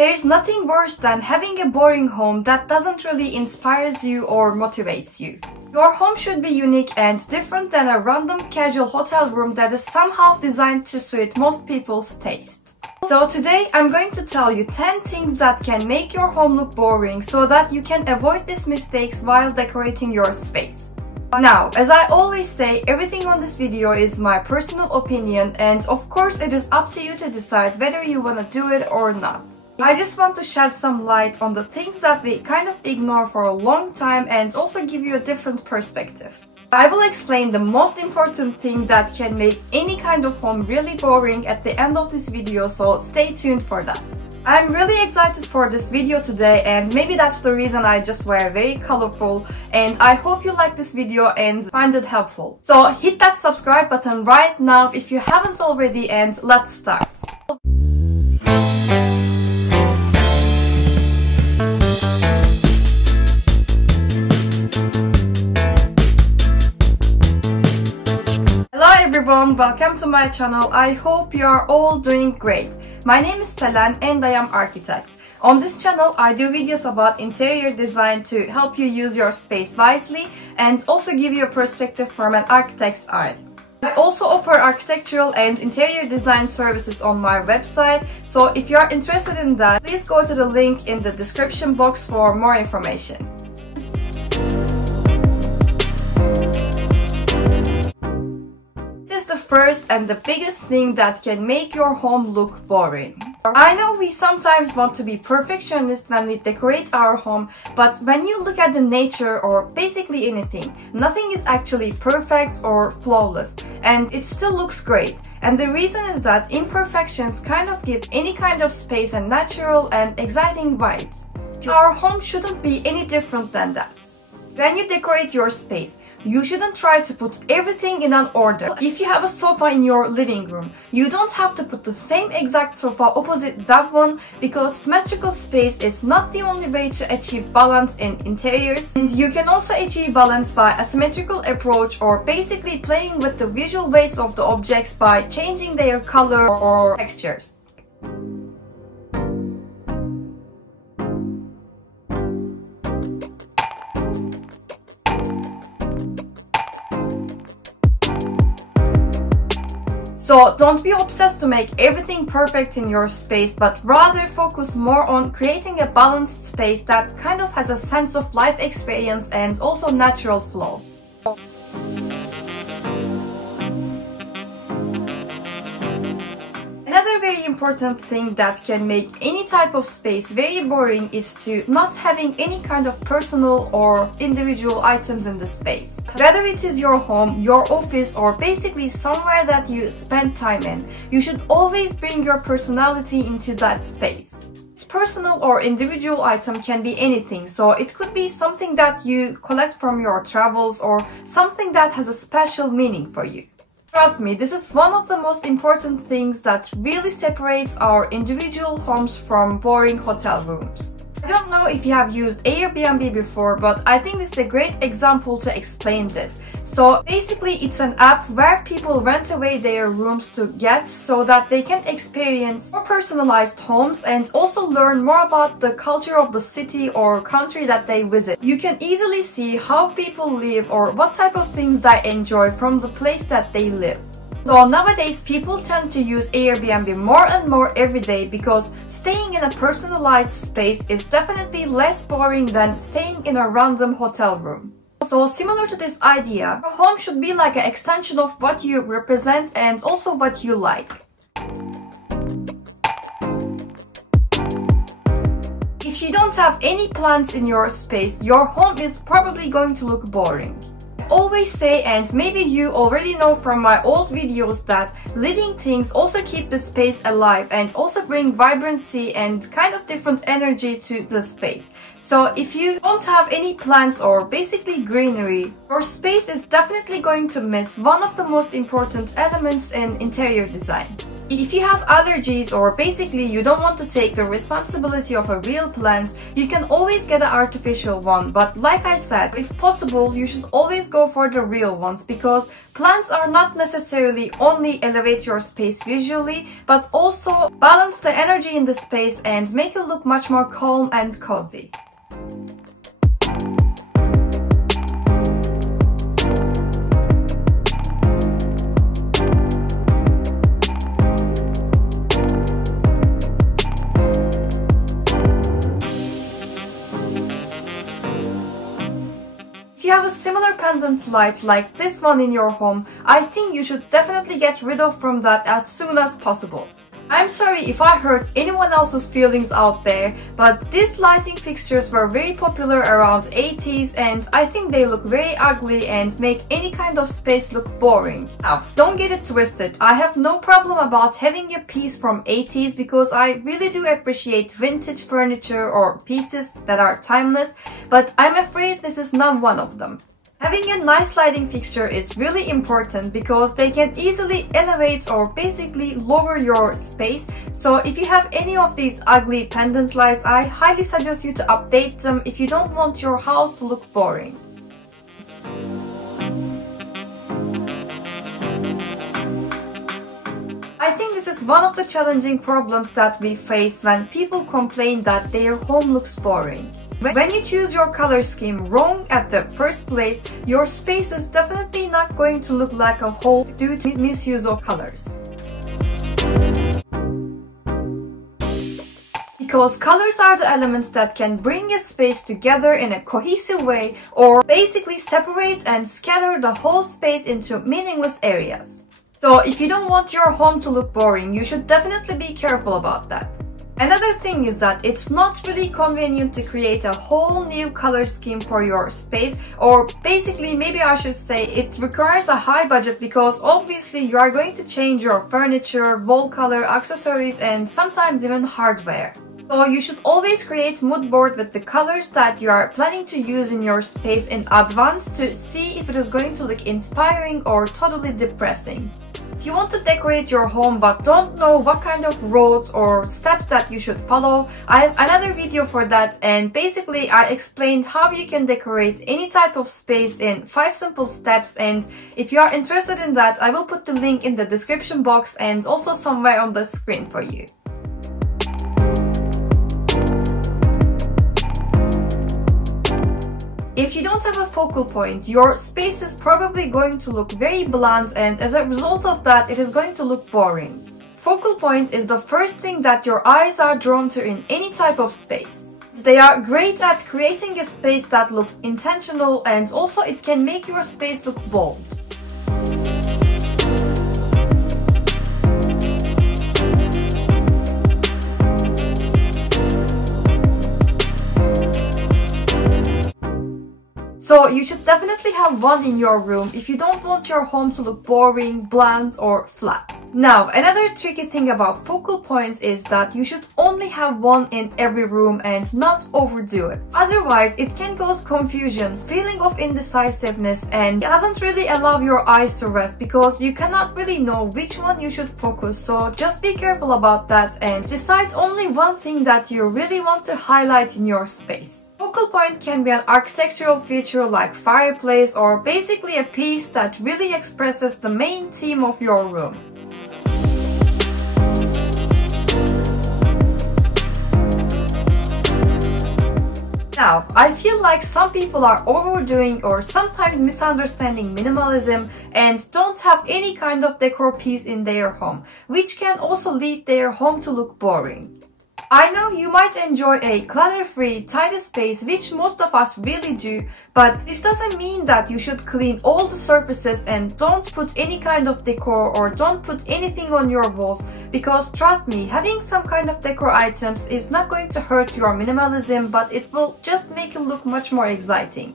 There's nothing worse than having a boring home that doesn't really inspires you or motivates you. Your home should be unique and different than a random casual hotel room that is somehow designed to suit most people's taste. So today I'm going to tell you 10 things that can make your home look boring so that you can avoid these mistakes while decorating your space. Now, as I always say, everything on this video is my personal opinion, and of course it is up to you to decide whether you want to do it or not. I just want to shed some light on the things that we kind of ignore for a long time and also give you a different perspective. I will explain the most important thing that can make any kind of home really boring at the end of this video, so stay tuned for that. I'm really excited for this video today, and maybe that's the reason I just wear very colorful, and I hope you like this video and find it helpful. So hit that subscribe button right now if you haven't already, and let's start. Hello everyone, welcome to my channel. I hope you are all doing great. My name is Selen and I am architect. On this channel I do videos about interior design to help you use your space wisely and also give you a perspective from an architect's eye. I also offer architectural and interior design services on my website, so if you are interested in that, please go to the link in the description box for more information. First and the biggest thing that can make your home look boring. I know we sometimes want to be perfectionist when we decorate our home, but when you look at the nature or basically anything, nothing is actually perfect or flawless, and it still looks great. And the reason is that imperfections kind of give any kind of space and natural and exciting vibes. Our home shouldn't be any different than that. When you decorate your space, you shouldn't try to put everything in an order. If you have a sofa in your living room, you don't have to put the same exact sofa opposite that one, because symmetrical space is not the only way to achieve balance in interiors. And you can also achieve balance by a symmetrical approach, or basically playing with the visual weights of the objects by changing their color or textures. So don't be obsessed to make everything perfect in your space, but rather focus more on creating a balanced space that kind of has a sense of life experience and also natural flow. Another very important thing that can make any type of space very boring is to not having any kind of personal or individual items in the space. Whether it is your home, your office, or basically somewhere that you spend time in, you should always bring your personality into that space. Personal or individual item can be anything, so it could be something that you collect from your travels or something that has a special meaning for you. Trust me, this is one of the most important things that really separates our individual homes from boring hotel rooms. I don't know if you have used Airbnb before, but I think this is a great example to explain this. So basically it's an app where people rent away their rooms to guests so that they can experience more personalized homes and also learn more about the culture of the city or country that they visit. You can easily see how people live or what type of things they enjoy from the place that they live. So nowadays people tend to use Airbnb more and more every day, because staying in a personalized space is definitely less boring than staying in a random hotel room. So similar to this idea, your home should be like an extension of what you represent and also what you like. If you don't have any plants in your space, your home is probably going to look boring. Always say, and maybe you already know from my old videos, that living things also keep the space alive and also bring vibrancy and kind of different energy to the space. So if you don't have any plants or basically greenery, your space is definitely going to miss one of the most important elements in interior design. If you have allergies or basically you don't want to take the responsibility of a real plant, you can always get an artificial one. But like I said, if possible, you should always go for the real ones, because plants are not necessarily only elevate your space visually, but also balance the energy in the space and make it look much more calm and cozy. If you have a similar pendant light like this one in your home, I think you should definitely get rid of from that as soon as possible. I'm sorry if I hurt anyone else's feelings out there, but these lighting fixtures were very popular around 80s and I think they look very ugly and make any kind of space look boring. Now, don't get it twisted, I have no problem about having a piece from 80s because I really do appreciate vintage furniture or pieces that are timeless, but I'm afraid this is not one of them. Having a nice lighting fixture is really important because they can easily elevate or basically lower your space. So if you have any of these ugly pendant lights, I highly suggest you to update them if you don't want your house to look boring. I think this is one of the challenging problems that we face when people complain that their home looks boring. When you choose your color scheme wrong at the first place, your space is definitely not going to look like a whole due to misuse of colors. Because colors are the elements that can bring a space together in a cohesive way or basically separate and scatter the whole space into meaningless areas. So if you don't want your home to look boring, you should definitely be careful about that. Another thing is that it's not really convenient to create a whole new color scheme for your space, or basically maybe I should say it requires a high budget because obviously you are going to change your furniture, wall color, accessories and sometimes even hardware. So you should always create mood board with the colors that you are planning to use in your space in advance to see if it is going to look inspiring or totally depressing. If you want to decorate your home but don't know what kind of roads or steps that you should follow, I have another video for that, and basically I explained how you can decorate any type of space in 5 simple steps, and if you are interested in that, I will put the link in the description box and also somewhere on the screen for you. If you don't have a focal point, your space is probably going to look very bland, and as a result of that, it is going to look boring. Focal point is the first thing that your eyes are drawn to in any type of space. They are great at creating a space that looks intentional, and also it can make your space look bold. So you should definitely have one in your room if you don't want your home to look boring, bland or flat. Now, another tricky thing about focal points is that you should only have one in every room and not overdo it. Otherwise, it can cause confusion, feeling of indecisiveness, and it doesn't really allow your eyes to rest because you cannot really know which one you should focus. So just be careful about that and decide only one thing that you really want to highlight in your space. Focal point can be an architectural feature like fireplace or basically a piece that really expresses the main theme of your room. Now, I feel like some people are overdoing or sometimes misunderstanding minimalism and don't have any kind of decor piece in their home, which can also lead their home to look boring. I know you might enjoy a clutter-free, tidy space, which most of us really do, but this doesn't mean that you should clean all the surfaces and don't put any kind of decor or don't put anything on your walls, because trust me, having some kind of decor items is not going to hurt your minimalism, but it will just make it look much more exciting.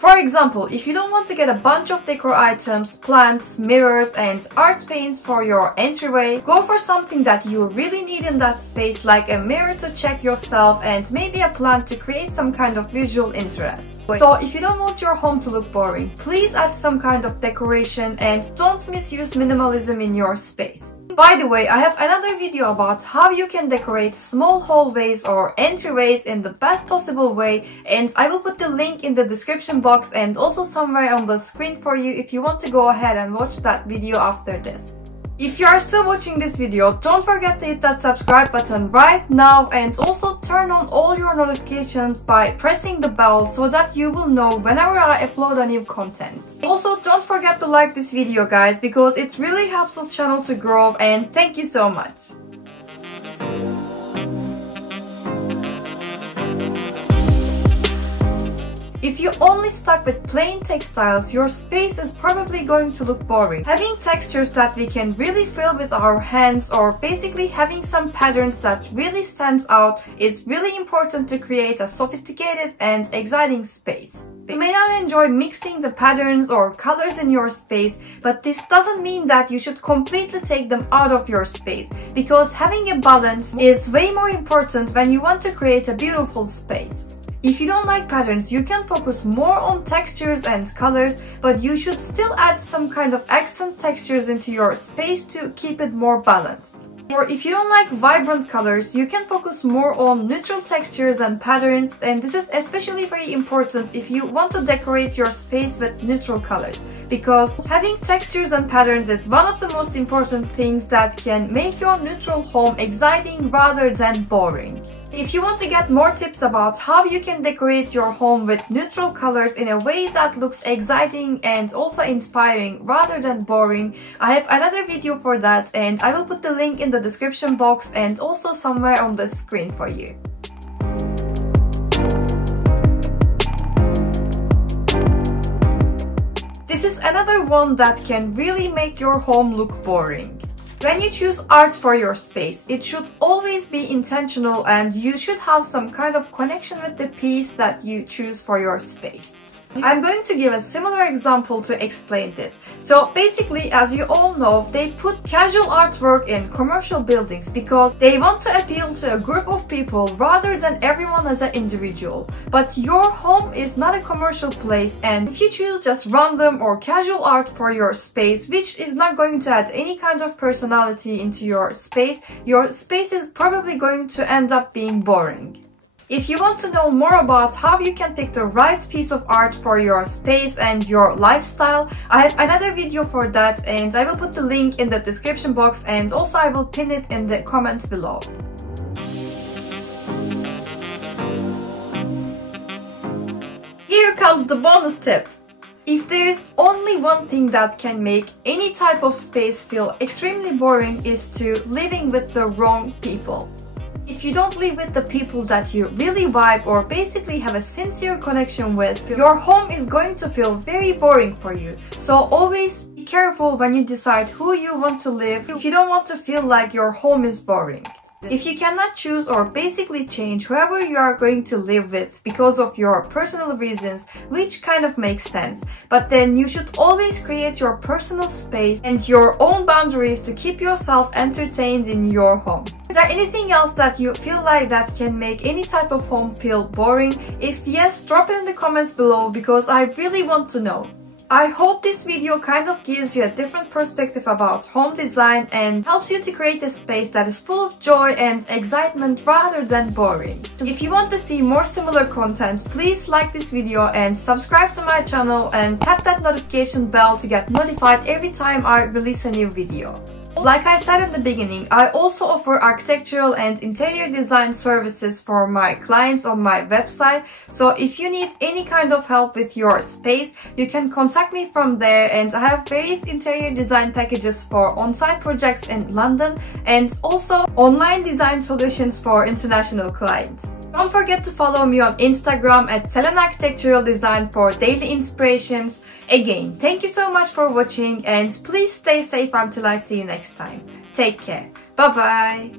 For example, if you don't want to get a bunch of decor items, plants, mirrors and art paints for your entryway, go for something that you really need in that space, like a mirror to check yourself and maybe a plant to create some kind of visual interest. So if you don't want your home to look boring, please add some kind of decoration and don't misuse minimalism in your space. By the way, I have another video about how you can decorate small hallways or entryways in the best possible way, and I will put the link in the description box and also somewhere on the screen for you if you want to go ahead and watch that video after this. If you are still watching this video, don't forget to hit that subscribe button right now and also turn on all your notifications by pressing the bell so that you will know whenever I upload a new content. Also, don't forget to like this video, guys, because it really helps this channel to grow, and thank you so much. If you only stuck with plain textiles, your space is probably going to look boring. Having textures that we can really feel with our hands, or basically having some patterns that really stands out, is really important to create a sophisticated and exciting space. You may not enjoy mixing the patterns or colors in your space, but this doesn't mean that you should completely take them out of your space, because having a balance is way more important when you want to create a beautiful space. If you don't like patterns, you can focus more on textures and colors, but you should still add some kind of accent textures into your space to keep it more balanced. Or if you don't like vibrant colors, you can focus more on neutral textures and patterns, and this is especially very important if you want to decorate your space with neutral colors, because having textures and patterns is one of the most important things that can make your neutral home exciting rather than boring. If you want to get more tips about how you can decorate your home with neutral colors in a way that looks exciting and also inspiring rather than boring, I have another video for that, and I will put the link in the description box and also somewhere on the screen for you. This is another one that can really make your home look boring. When you choose art for your space, it should always be intentional, and you should have some kind of connection with the piece that you choose for your space. I'm going to give a similar example to explain this. So basically, as you all know, they put casual artwork in commercial buildings because they want to appeal to a group of people rather than everyone as an individual. But your home is not a commercial place, and if you choose just random or casual art for your space, which is not going to add any kind of personality into your space is probably going to end up being boring. If you want to know more about how you can pick the right piece of art for your space and your lifestyle, I have another video for that, and I will put the link in the description box, and also I will pin it in the comments below. Here comes the bonus tip. If there's only one thing that can make any type of space feel extremely boring, is to living with the wrong people. If you don't live with the people that you really vibe or basically have a sincere connection with, your home is going to feel very boring for you. So always be careful when you decide who you want to live if you don't want to feel like your home is boring. If you cannot choose or basically change whoever you are going to live with because of your personal reasons, which kind of makes sense, but then you should always create your personal space and your own boundaries to keep yourself entertained in your home. Is there anything else that you feel like that can make any type of home feel boring? If yes, drop it in the comments below, because I really want to know. I hope this video kind of gives you a different perspective about home design and helps you to create a space that is full of joy and excitement rather than boring. If you want to see more similar content, please like this video and subscribe to my channel and tap that notification bell to get notified every time I release a new video. Like I said in the beginning, I also offer architectural and interior design services for my clients on my website. So if you need any kind of help with your space, you can contact me from there, and I have various interior design packages for on-site projects in London and also online design solutions for international clients. Don't forget to follow me on Instagram at selenarchitecturaldesign for daily inspirations. Again, thank you so much for watching, and please stay safe until I see you next time. Take care. Bye bye.